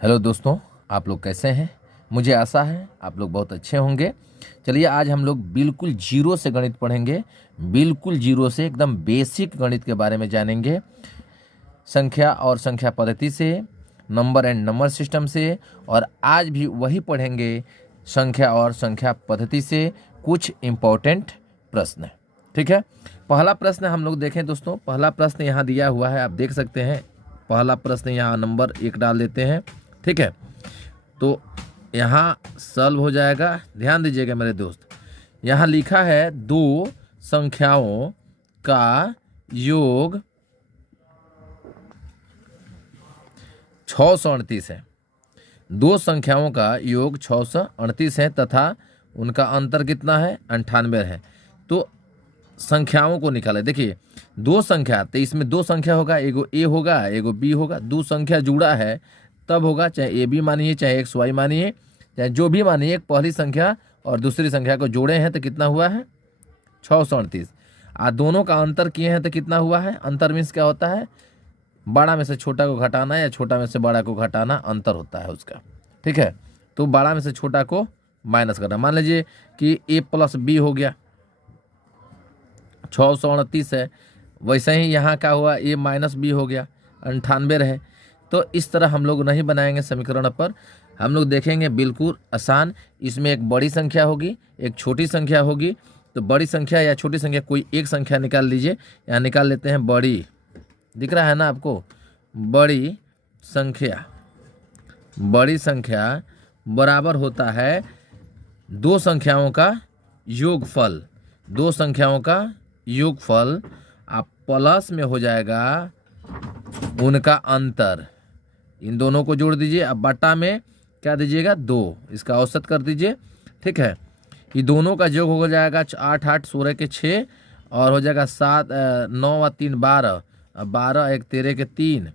Hello दोस्तों, आप लोग कैसे हैं। मुझे आशा है आप लोग बहुत अच्छे होंगे। चलिए आज हम लोग बिल्कुल जीरो से गणित पढ़ेंगे। बिल्कुल जीरो से एकदम बेसिक गणित के बारे में जानेंगे, संख्या और संख्या पद्धति से, नंबर एंड नंबर सिस्टम से। और आज भी वही पढ़ेंगे संख्या और संख्या पद्धति से कुछ इम्पोर्टेंट प्रश्न। ठीक है, पहला प्रश्न हम लोग देखें दोस्तों। पहला प्रश्न यहाँ दिया हुआ है, आप देख सकते हैं। पहला प्रश्न यहाँ नंबर 1 डाल देते हैं। ठीक है, तो यहाँ सॉल्व हो जाएगा। ध्यान दीजिएगा मेरे दोस्त, यहाँ लिखा है दो संख्याओं का योग 638 है। दो संख्याओं का योग 638 है तथा उनका अंतर कितना है, 98 है। तो संख्याओं को निकाले। देखिए दो संख्या, तो इसमें दो संख्या होगा, एगो ए होगा एगो बी होगा। दो संख्या जुड़ा है तब होगा, चाहे ए बी मानिए चाहे एक्स वाई मानिए, चाहे जो भी मानिए। एक पहली संख्या और दूसरी संख्या को जोड़े हैं तो कितना हुआ है, 638। दोनों का अंतर किए हैं तो कितना हुआ है। अंतर मीन्स क्या होता है, बड़ा में से छोटा को घटाना या छोटा में से बड़ा को घटाना, अंतर होता है उसका। ठीक है, तो बड़ा में से छोटा को माइनस करना। मान लीजिए कि ए प्लस बी हो गया, 638 है। वैसे ही यहाँ का हुआ ए माइनस बी हो गया, 98 रहे। तो इस तरह हम लोग नहीं बनाएंगे समीकरण पर, हम लोग देखेंगे बिल्कुल आसान। इसमें एक बड़ी संख्या होगी, एक छोटी संख्या होगी। तो बड़ी संख्या या छोटी संख्या कोई एक संख्या निकाल लीजिए। यहाँ निकाल लेते हैं बड़ी, दिख रहा है ना आपको, बड़ी संख्या। बड़ी संख्या बराबर होता है दो संख्याओं का योगफल। दो संख्याओं का योगफल आप प्लस में हो जाएगा उनका अंतर। इन दोनों को जोड़ दीजिए। अब बटा में क्या दीजिएगा, 2, इसका औसत कर दीजिए। ठीक है, ये दोनों का योग हो जाएगा 8 8 16 के 6 और हो जाएगा 7 9 और 3 12, 12 1 13 के 3।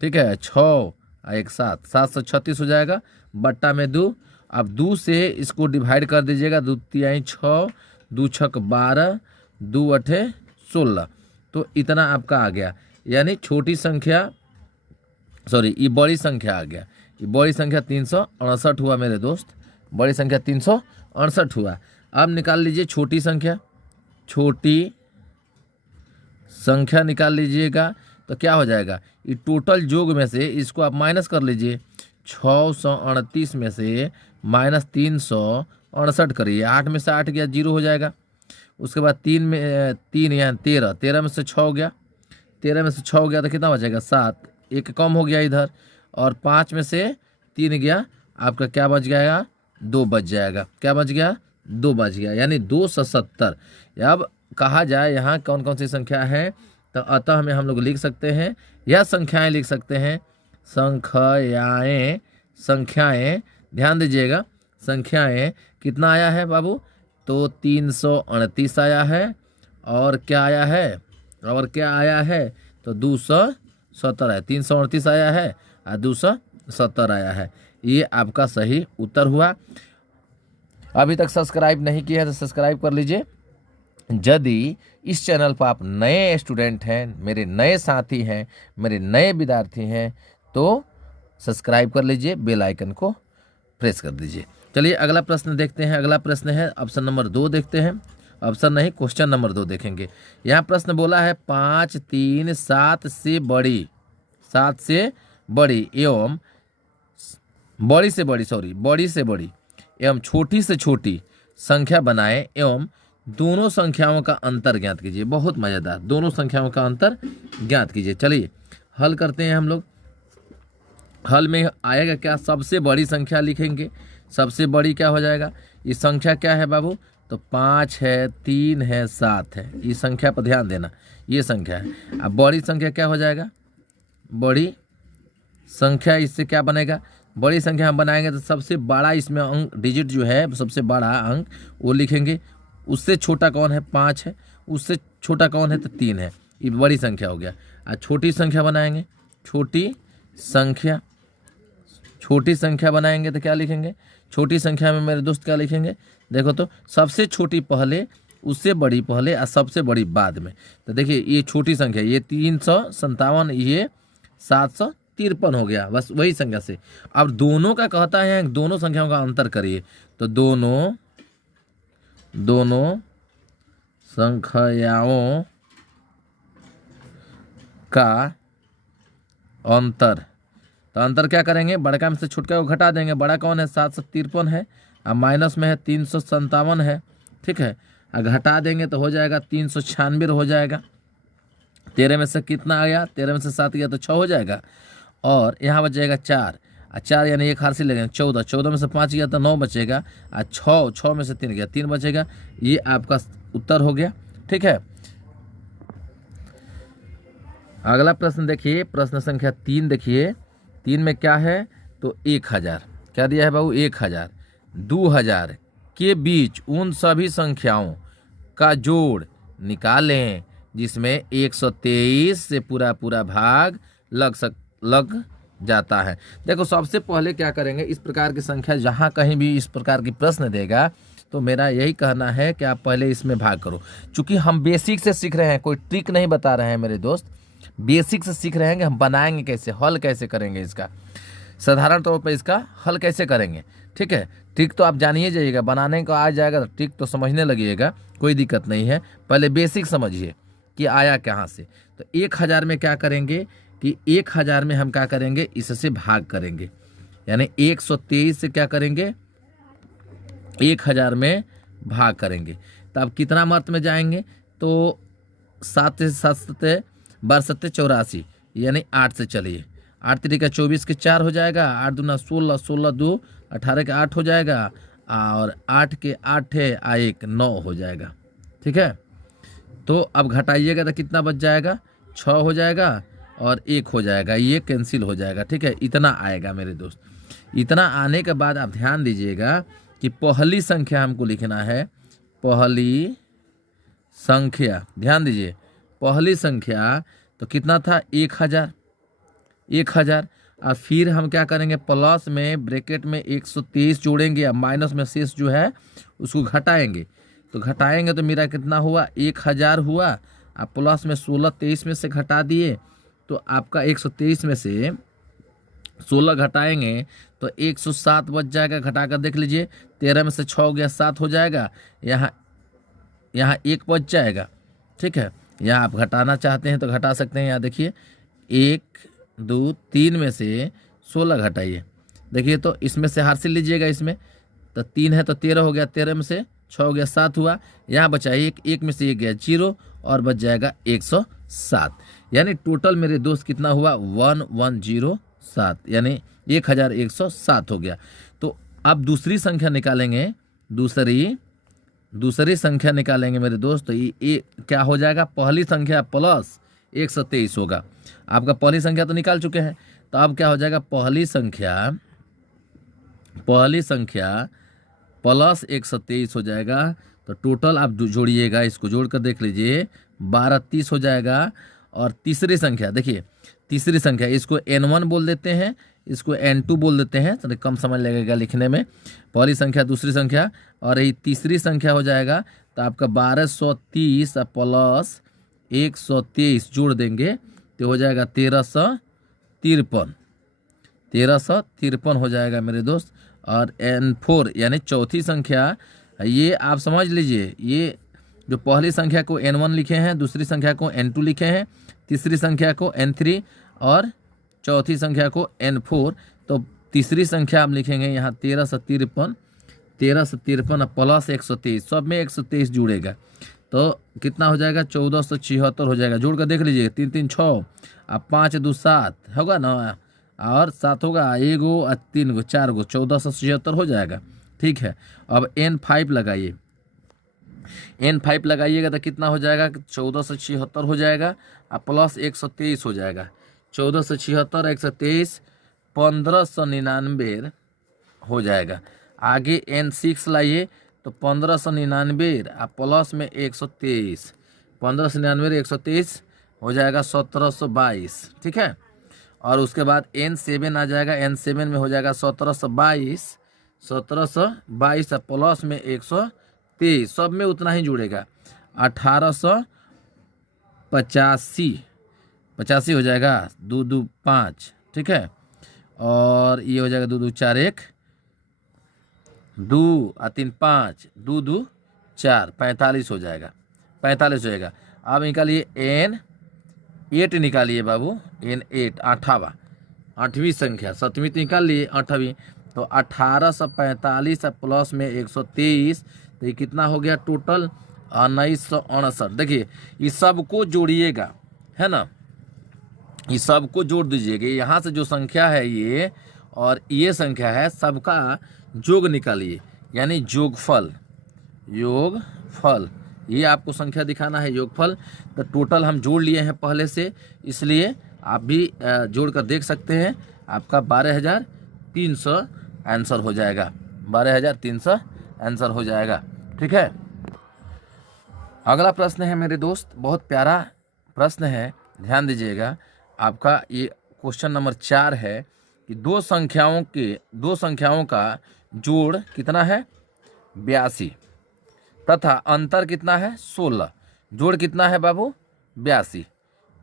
ठीक है, 6 1 7, 736 हो जाएगा। बट्टा में 2। अब 2 से इसको डिवाइड कर दीजिएगा। 2 3 6, 2 6 12, 2 8 16। तो इतना आपका आ गया। यानी छोटी संख्या, सॉरी ये बड़ी संख्या आ गया। ये बड़ी संख्या 368 हुआ मेरे दोस्त, बड़ी संख्या 368 हुआ। अब निकाल लीजिए छोटी संख्या। छोटी संख्या निकाल लीजिएगा तो क्या हो जाएगा, ये टोटल योग में से इसको आप माइनस कर लीजिए। 638 में से माइनस 368 करिए। 8 में से 8 गया, 0 हो जाएगा। उसके बाद 3 में 3 यहाँ 13, 13 में से 6 हो गया। 13 में से 6 हो गया तो कितना बचेगा, 7, एक कम हो गया इधर। और 5 में से 3 गया, आपका क्या बच गया, 2 बच जाएगा। क्या बच गया, 2 बच गया, यानी 270। अब कहा जाए यहाँ कौन कौन सी संख्या है, तो अतः में हम लोग लिख सकते हैं या संख्याएं लिख सकते हैं। संख्याएं, संख्याएं ध्यान दीजिएगा। संख्याएं कितना आया है बाबू, तो 338 आया है। और क्या आया है, और क्या आया है, तो 270 है। 338 आया है और 270 आया है। ये आपका सही उत्तर हुआ। अभी तक सब्सक्राइब नहीं किया है तो सब्सक्राइब कर लीजिए। यदि इस चैनल पर आप नए स्टूडेंट हैं, मेरे नए साथी हैं, मेरे नए विद्यार्थी हैं, तो सब्सक्राइब कर लीजिए, बेल आइकन को प्रेस कर दीजिए। चलिए अगला प्रश्न देखते हैं। अगला प्रश्न है ऑप्शन नंबर 2 देखते हैं। ऑप्शन नहीं, क्वेश्चन नंबर 2 देखेंगे। यहाँ प्रश्न बोला है 5 3 7 से बड़ी, 7 से बड़ी एवं बड़ी से बड़ी, सॉरी बड़ी से बड़ी एवं छोटी से छोटी संख्या बनाएं एवं दोनों संख्याओं का अंतर ज्ञात कीजिए। बहुत मज़ेदार, दोनों संख्याओं का अंतर ज्ञात कीजिए। चलिए हल करते हैं हम लोग। हल में आएगा क्या, सबसे बड़ी संख्या लिखेंगे। सबसे बड़ी क्या हो जाएगा, ये संख्या क्या है बाबू, तो 5 है, 3 है, 7 है। ये संख्या पर ध्यान देना, ये संख्या है। अब बड़ी संख्या क्या हो जाएगा, बड़ी संख्या इससे क्या बनेगा, बड़ी संख्या हम बनाएंगे तो सबसे बड़ा इसमें अंक, डिजिट जो है सबसे बड़ा अंक वो लिखेंगे। उससे छोटा कौन है, 5 है। उससे छोटा कौन है, तो 3 है। ये बड़ी संख्या हो गया। और छोटी संख्या बनाएंगे, छोटी संख्या, छोटी संख्या बनाएंगे तो क्या लिखेंगे, छोटी संख्या में मेरे दोस्त क्या लिखेंगे, देखो तो सबसे छोटी पहले, उससे बड़ी पहले और सबसे बड़ी बाद में। तो देखिए ये छोटी संख्या, ये 357, ये 53 हो गया, बस वही संख्या से। अब दोनों का कहता है दोनों संख्याओं का अंतर करिए, तो दोनों संख्याओं का अंतर, तो अंतर क्या करेंगे, बड़का में से छोटका को घटा देंगे। बड़ा कौन है, 753 है, अब माइनस में है 357 है, ठीक है। घटा देंगे तो हो जाएगा 396 हो जाएगा। 13 में से कितना आ गया, 13 में से 7 गया तो 6 हो जाएगा, और यहाँ बच जाएगा 4, 4 यानी एक हार से लगेगा 14, 14 में से 5 गया तो 9 बचेगा, 6 में से 3 गया 3 बचेगा। ये आपका उत्तर हो गया, ठीक है। अगला प्रश्न देखिए, प्रश्न संख्या 3 देखिए। 3 में क्या है, तो 1000, क्या दिया है बाबू, 1000 2000 के बीच उन सभी संख्याओं का जोड़ निकालें जिसमें 123 से पूरा भाग लग जाता है। देखो सबसे पहले क्या करेंगे, इस प्रकार की संख्या जहाँ कहीं भी इस प्रकार की प्रश्न देगा तो मेरा यही कहना है कि आप पहले इसमें भाग करो। चूँकि हम बेसिक से सीख रहे हैं, कोई ट्रिक नहीं बता रहे हैं मेरे दोस्त, बेसिक से सीख रहे हैं कि हम बनाएंगे कैसे, हल कैसे करेंगे, इसका साधारण तौर पर इसका हल कैसे करेंगे, ठीक है। ट्रिक तो आप जानिए जाइएगा, बनाने को आ जाएगा तो ट्रिक तो समझने लगिएगा, कोई दिक्कत नहीं है। पहले बेसिक समझिए कि आया कहाँ से। तो 1000 में क्या करेंगे कि 1000 में हम क्या करेंगे, इससे भाग करेंगे, यानी 123 से क्या करेंगे, 1000 में भाग करेंगे। तो अब कितना मर्त में जाएंगे, तो 7 से 7 12 7 84, यानी 8 से चलिए, 8 तरीका 24 के 4 हो जाएगा, 8 दूना 16, 16 2 18 के 8 हो जाएगा, और 8 के 8 है 1 9 हो जाएगा, ठीक है। तो अब घटाइएगा तो कितना बच जाएगा, 6 हो जाएगा और 1 हो जाएगा, ये कैंसिल हो जाएगा, ठीक है। इतना आएगा मेरे दोस्त। इतना आने के बाद आप ध्यान दीजिएगा कि पहली संख्या हमको लिखना है, पहली संख्या, ध्यान दीजिए, पहली संख्या तो कितना था, 1000, 1000। और फिर हम क्या करेंगे, प्लस में ब्रैकेट में 123 जोड़ेंगे, या माइनस में शेष जो है उसको घटाएंगे। तो घटाएंगे तो मेरा कितना हुआ, 1000 हुआ, आप प्लस में 16 23 में से घटा दिए, तो आपका 123 में से 16 घटाएंगे तो 107 बच जाएगा। घटाकर देख लीजिए, 13 में से 6 गया 7 हो जाएगा, यहाँ 1 बच जाएगा, ठीक है। यहाँ आप घटाना चाहते हैं तो घटा सकते हैं। यहाँ देखिए 1 2 3 में से 16 घटाइए, देखिए तो इसमें से हार से लीजिएगा, इसमें तो 3 है तो 13 हो गया, 13 में से 6 हो गया 7 हुआ, यहाँ बचा 1 में से 1 गया 0 और बच जाएगा 107, यानी टोटल मेरे दोस्त कितना हुआ, 1107, यानी 1107 हो गया। तो अब दूसरी संख्या निकालेंगे, दूसरी संख्या निकालेंगे मेरे दोस्त, तो ये क्या हो जाएगा, पहली संख्या प्लस 123 होगा। आपका पहली संख्या तो निकाल चुके हैं, तो अब क्या हो जाएगा, पहली संख्या प्लस 123 हो जाएगा। तो टोटल आप जोड़िएगा, इसको जोड़कर देख लीजिए, 12 30 हो जाएगा। और तीसरी संख्या देखिए, तीसरी संख्या इसको n1 बोल देते हैं, इसको n2 बोल देते हैं, तो कम समय लगेगा लिखने में। पहली संख्या, दूसरी संख्या, और यही तीसरी संख्या हो जाएगा। तो आपका 1230 प्लस 123 जोड़ देंगे तो हो जाएगा 1353 हो जाएगा मेरे दोस्त। और n4 यानी चौथी संख्या, ये आप समझ लीजिए, ये जो पहली संख्या को n1 लिखे हैं, दूसरी संख्या को n2 लिखे हैं, तीसरी संख्या को n3 और चौथी संख्या को n4। तो तीसरी संख्या हम लिखेंगे यहाँ 1353 प्लस 123, सब में 123 जुड़ेगा तो कितना हो जाएगा, 1476 हो जाएगा। जोड़ कर देख लीजिए, 3 3 6, अब 5 2 7 होगा ना, और 7 होगा, 1 गो और 3 गो 4 गो, 1476 हो जाएगा, ठीक है। अब n5 लगाइए, n5 लगाइएगा तो कितना हो जाएगा, 1476 हो जाएगा, और प्लस 123 हो जाएगा। 1476 123 1599 हो जाएगा। आगे n6 लाइए तो 1599 और प्लस में 123, 1599 123 हो जाएगा 1722, ठीक है। और उसके बाद n7 आ जाएगा, n7 में हो जाएगा 1722 और प्लस में 123, सब में उतना ही जुड़ेगा, 1885 हो जाएगा, 2 2 5, ठीक है। और ये हो जाएगा 2 2 4 1, 2 और 3 5, 2 2 4, 45 हो जाएगा, 45 हो जाएगा। अब निकालिए N8 निकालिए बाबू, N8 आठवीं संख्या, 7वीं तो निकाल लिए, 8वीं तो 1845 प्लस में 123, तो ये कितना हो गया टोटल 1969। देखिए ये सबको जोड़िएगा, है ना, ये सबको जोड़ दीजिएगा। यहाँ से जो संख्या है ये और ये संख्या है, सबका जोग निकालिए, यानी योगफल, ये आपको संख्या दिखाना है, योगफल। तो टोटल हम जोड़ लिए हैं पहले से, इसलिए आप भी जोड़ कर देख सकते हैं। आपका 12,300 आंसर हो जाएगा, 12,300 आंसर हो जाएगा, ठीक है। अगला प्रश्न है मेरे दोस्त, बहुत प्यारा प्रश्न है, ध्यान दीजिएगा। आपका ये क्वेश्चन नंबर 4 है कि दो संख्याओं का जोड़ कितना है 82 तथा अंतर कितना है 16। जोड़ कितना है बाबू 82,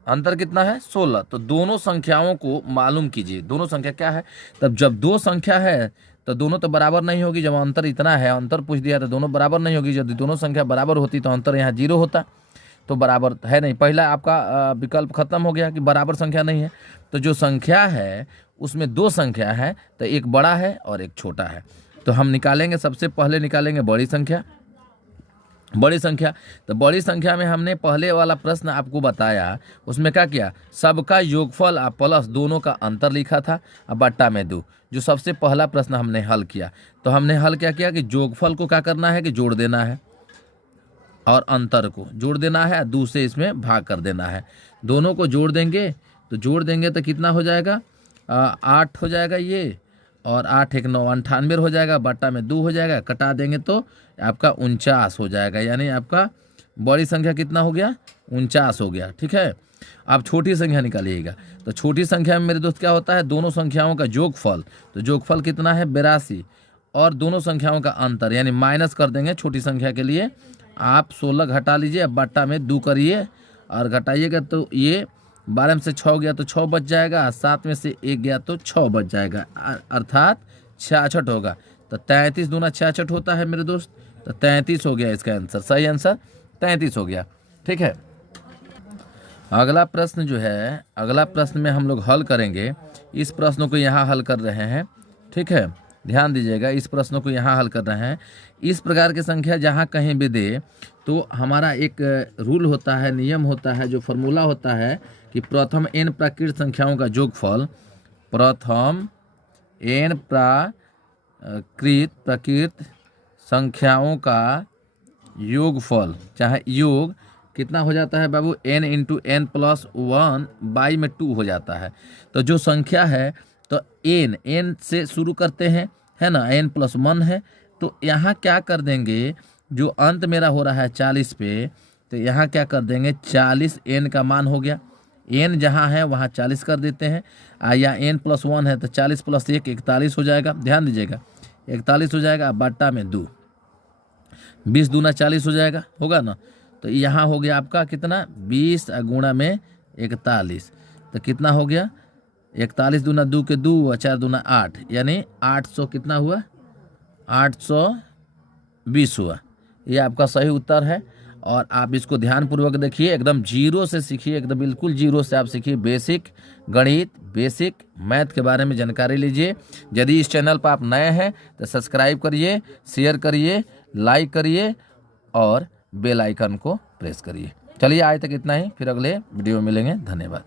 अंतर कितना है 16। तो दोनों संख्याओं को मालूम कीजिए। दोनों संख्या क्या है, तब जब दो संख्या है तो दोनों तो बराबर नहीं होगी। जब अंतर इतना है, अंतर पूछ दिया तो दोनों बराबर नहीं होगी। जब दोनों संख्या बराबर होती तो अंतर यहाँ 0 होता, तो बराबर है नहीं। पहला आपका विकल्प खत्म हो गया कि बराबर संख्या नहीं है। तो जो संख्या है उसमें दो संख्या है, तो एक बड़ा है और एक छोटा है। तो हम निकालेंगे, सबसे पहले निकालेंगे बड़ी संख्या। तो बड़ी संख्या में हमने पहले वाला प्रश्न आपको बताया, उसमें क्या किया, सबका योगफल प्लस दोनों का अंतर लिखा था और बट्टा में 2। जो सबसे पहला प्रश्न हमने हल किया, तो हमने हल क्या किया कि योगफल को क्या करना है कि जोड़ देना है और अंतर को जोड़ देना है, 2 से इसमें भाग कर देना है। दोनों को जोड़ देंगे तो कितना हो जाएगा 8 हो जाएगा ये, और 8 1 9 98 हो जाएगा, बट्टा में 2 हो जाएगा, कटा देंगे तो आपका 49 हो जाएगा। यानी आपका बड़ी संख्या कितना हो गया 49 हो गया, ठीक है। आप छोटी संख्या निकालिएगा। तो छोटी संख्या में मेरे दोस्त क्या होता है, दोनों संख्याओं का जोगफल। तो जोगफल कितना है 82 और दोनों संख्याओं का अंतर, यानी माइनस कर देंगे छोटी संख्या के लिए। आप 16 घटा लीजिए, अब बट्टा में 2 करिए और घटाइएगा तो ये 12 में से 6 गया तो 6 बच जाएगा, 7 में से 1 गया तो 6 बच जाएगा, अर्थात 66 होगा। तो 33 दूना 66 होता है मेरे दोस्त, तो 33 हो गया इसका आंसर, सही आंसर 33 हो गया, ठीक है। अगला प्रश्न जो है, अगला प्रश्न में हम लोग हल करेंगे। इस प्रश्न को यहाँ हल कर रहे हैं, ठीक है, ध्यान दीजिएगा। इस प्रश्न को यहाँ हल कर रहे हैं। इस प्रकार की संख्या जहाँ कहीं भी दे तो हमारा एक रूल होता है, नियम होता है, जो फॉर्मूला होता है कि प्रथम n प्राकृत संख्याओं का जोगफल, प्रथम n प्राकृत संख्याओं का योगफल, चाहे योग कितना हो जाता है बाबू n into n plus 1 by में 2 हो जाता है। तो जो संख्या है तो n से शुरू करते हैं, है ना, n प्लस 1 है। तो यहाँ क्या कर देंगे, जो अंत मेरा हो रहा है 40 पे, तो यहाँ क्या कर देंगे 40 n का मान हो गया, n जहाँ है वहाँ 40 कर देते हैं। या n प्लस 1 है तो 40 प्लस 1 41 हो जाएगा, ध्यान दीजिएगा 41 हो जाएगा, बट्टा में 2, 20 दूना 40 हो जाएगा, होगा ना। तो यहाँ हो गया आपका कितना 20 गुणा में 41, तो कितना हो गया 41 दूना 2 के 2 और 4 दूना 8, यानी 800 कितना हुआ 820 हुआ। ये आपका सही उत्तर है। और आप इसको ध्यानपूर्वक देखिए, एकदम जीरो से सीखिए, एकदम बिल्कुल जीरो से आप सीखिए। बेसिक गणित, बेसिक मैथ के बारे में जानकारी लीजिए। यदि इस चैनल पर आप नए हैं तो सब्सक्राइब करिए, शेयर करिए, लाइक करिए और बेल आइकन को प्रेस करिए। चलिए आज तक इतना ही, फिर अगले वीडियो में मिलेंगे। धन्यवाद।